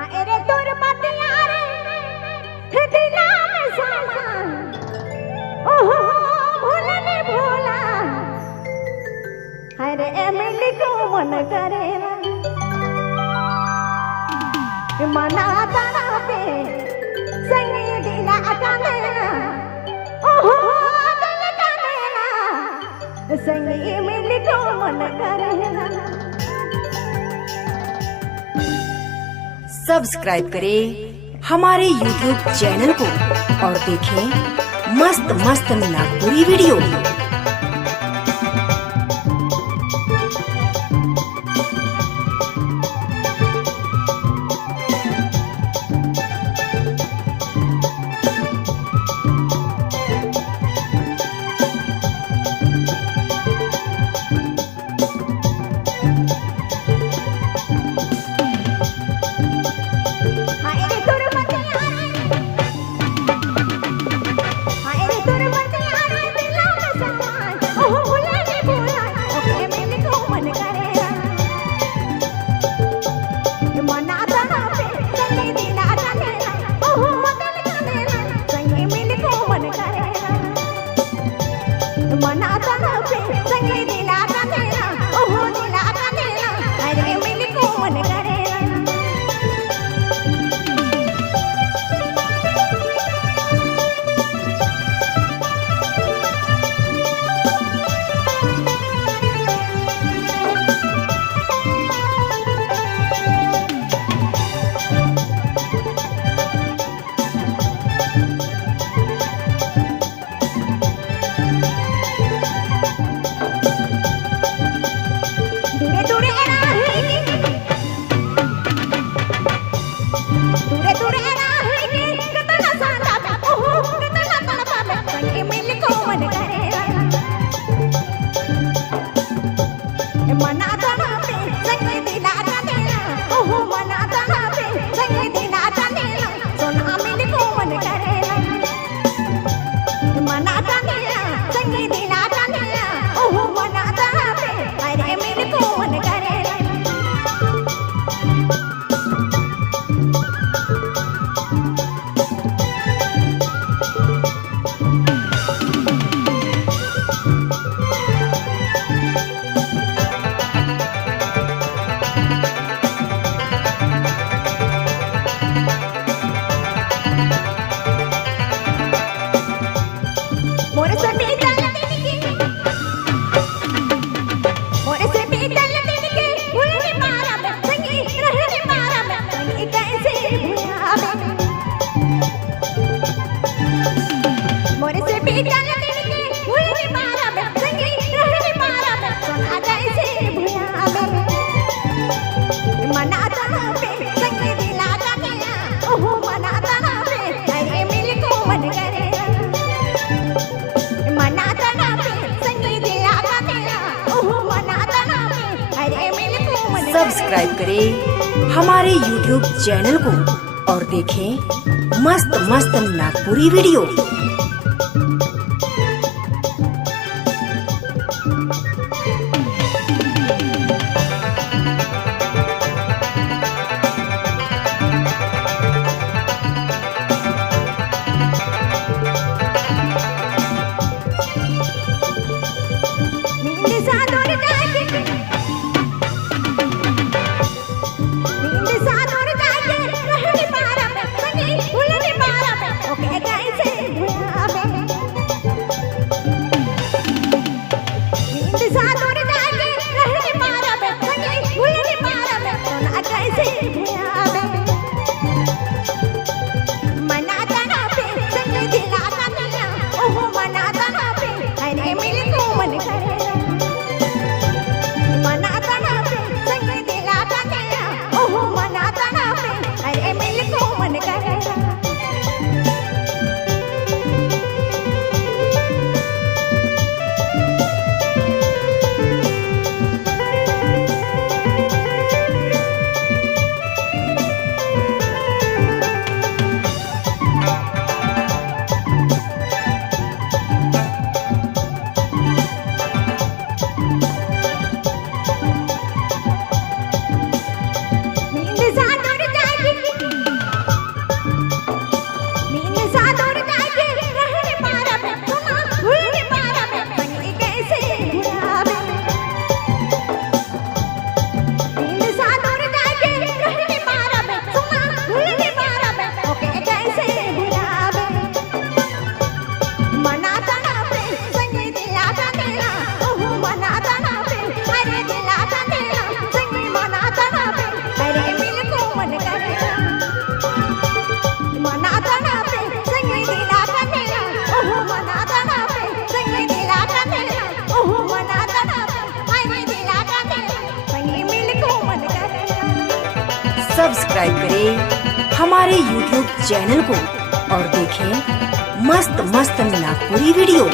अरे तोर बतिया रे दिला में सामा ओहो भोला भोला अरे मिली को मन करेला मना तारा पे संगी दिला कानेला ओहो दिल कानेला संगी मिली को मन करेला। सब्सक्राइब करें हमारे YouTube चैनल को और देखें मस्त मस्त नागपुरी वीडियो। सब्सक्राइब करें हमारे YouTube चैनल को और देखें मस्त मस्त नागपुरी वीडियो। सब्सक्राइब करें हमारे YouTube चैनल को और देखें मस्त मस्त नागपुरी वीडियो।